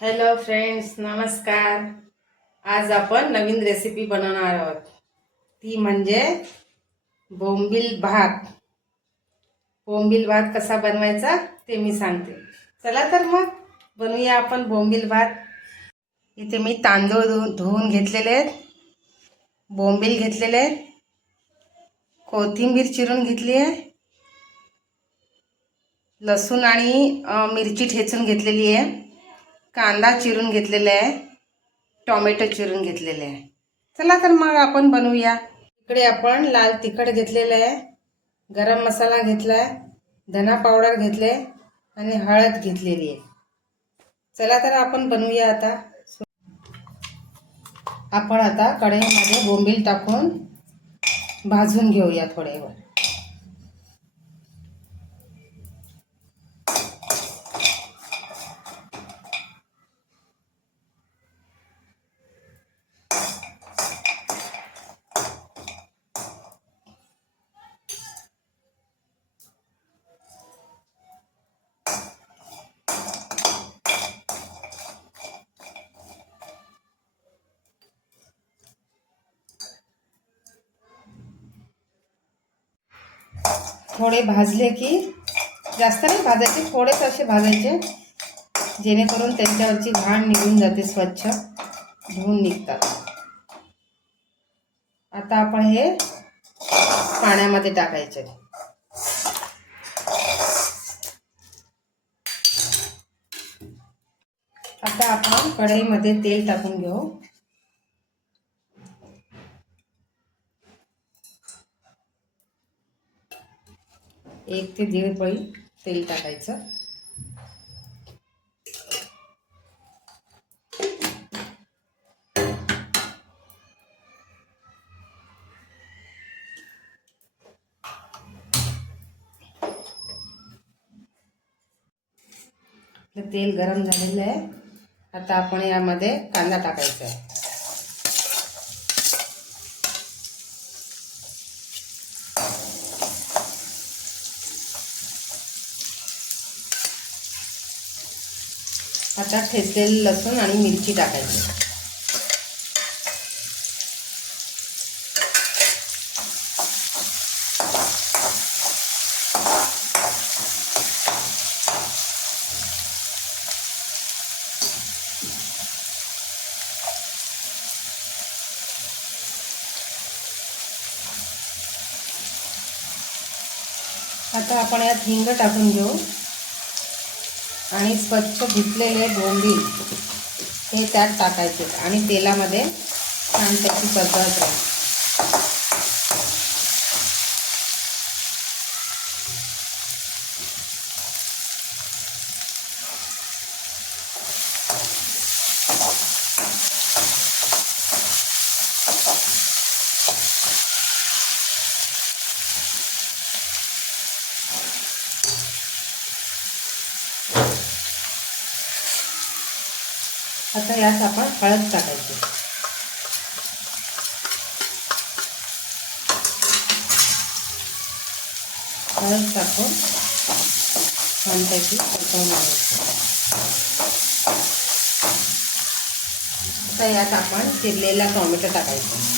Hello friends, नमस्कार. आज आपण नवीन रेसिपी बनवणार आहोत. ती म्हणजे बोंबील भात. बोंबील भात कसा बनवायचा ते मी सांगते. चला तर मग बनवूया आपण बोंबील भात. इथे मी तांदूळ धुवून घेतलेले आहेत, बोंबील घेतलेले आहेत, कोथिंबीर चिरून घेतली आहे, लसूण आणि मिरची ठेचून घेतलेली आहे, कांदा चिरून घेतलेला आहे, टोमॅटो चिरून घेतलेले आहे. चला तर मग आपण बनवूया. इकडे आपण लाल तिखट घेतलेलं आहे, गरम मसाला घेतला आहे, धना पावडर घेतले आणि हळद घेतलेली आहे. चला तर आपण बनवूया. आपण आता कढईमध्ये बोंबील टाकून भाजून घेऊया थोडे वेळ. थोडे भाजले की, जास्त नाही भाजायचे, थोडेच असे भाजायचे जेणेकरून त्यांच्यावरची घाण निघून जाते, स्वच्छ धुवून निघतात. आता आपण हे पाण्यामध्ये टाकायचे. आता आपण कढईमध्ये तेल टाकून घेऊ. एक ते दीड पळी तेल टाकायचं. तेल गरम झालेलं आहे. आता आपण यामध्ये कांदा टाकायचा आहे. आता ठेचलेले लसूण आणि मिरची टाकायची. आता आपण यात हिंग टाकून घेऊ आणि स्वच्छ धुतलेले बोंबील हे त्यात टाकायचे आणि तेलामध्ये छान त्याची परतवायची. आता यात आपण हळद टाकायची. हळद टाकून छान त्याची परतवून घ्यायची. आता यात आपण चिरलेला टोमॅटो टाकायचा.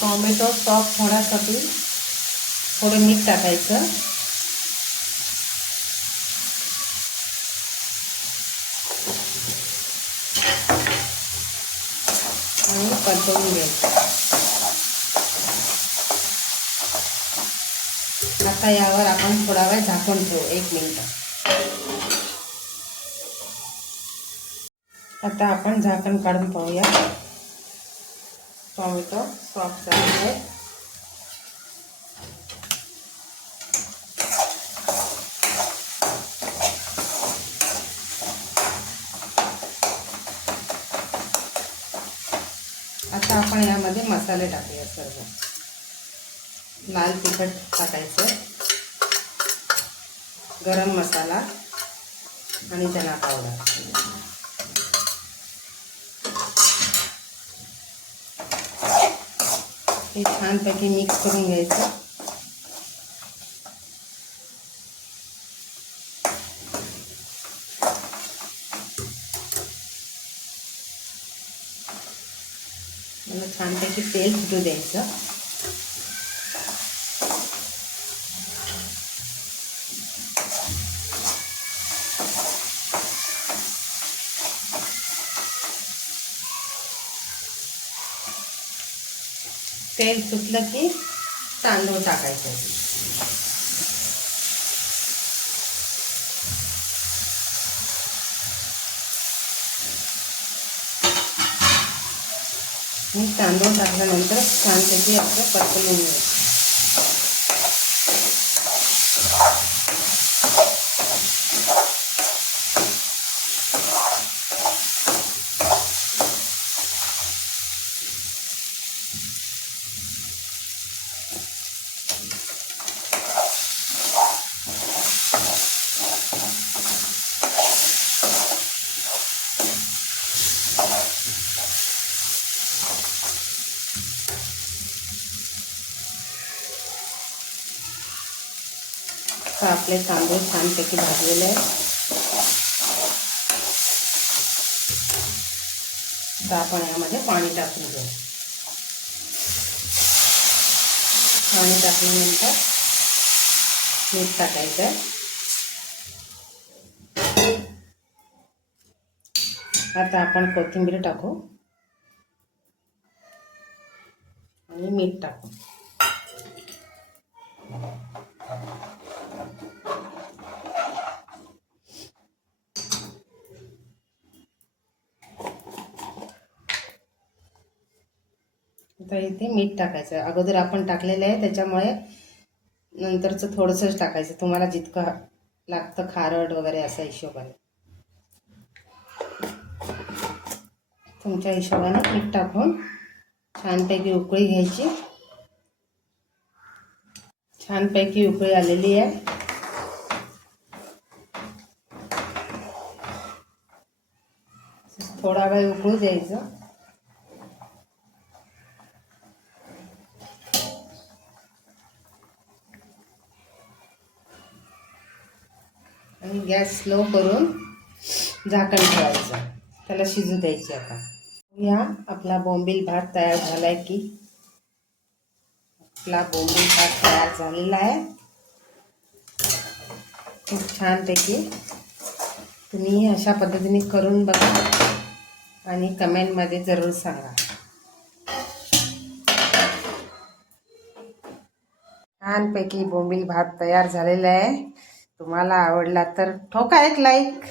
टोमॅटो सॉफ्ट होण्यासाठी थोडं मीठ टाकायचं आणि परतवून घ्यायचं. आता यावर आपण थोडा वेळ झाकून ठेवू, 1 मिनिट. आता आपण झाकण काढून पाहूया. टोमॅटो सॉफ्ट झाले आहे. आता आपण यामध्ये मसाले टाकूया सर्व. लाल तिखट टाकायचं, गरम मसाला आणि धना पावडर. हे छानपैकी मिक्स करून घ्यायचं. मला छानपैकी तेल सुटू द्यायचं. तेल सुटलं की तांदूळ टाकायचे. आणि तांदूळ टाकल्यानंतर छानपैकी आपलं परतवून घ्यायचं. तर आपले तांदूळ छानपैकी भाजलेले आहे. तर आपण यामध्ये पाणी टाकून घेऊ. पाणी टाकल्यानंतर मीठ टाकायचं आहे. आता आपण कोथिंबीर टाकू आणि मीठ टाकू. आता इथे मीठ टाकायचं. अगोदर आपण टाकलेलं आहे त्याच्यामुळे नंतरचं थोडंसंच टाकायचं. तुम्हाला जितकं लागतं खारट वगैरे असा हिशोबाने, तुमच्या हिशोबाने मीठ टाकून छानपैकी उकळी घ्यायची. छानपैकी उकळी आलेली आहे. थोडा वेळ उकळू द्यायचं. आणि गॅस स्लो करून झाकण ठेवायचं. त्याला शिजू द्यायचे. आता या आपला बोंबील भात तयार झाला आहे की आपला बोंबील भात तयार झालेला आहे. खूप छानपैकी तुम्ही अशा पद्धतीने करून बघा आणि कमेंटमध्ये जरूर सांगा. छानपैकी बोंबील भात तयार झालेला आहे. तुम्हाला आवडला तर ठोका एक लाईक.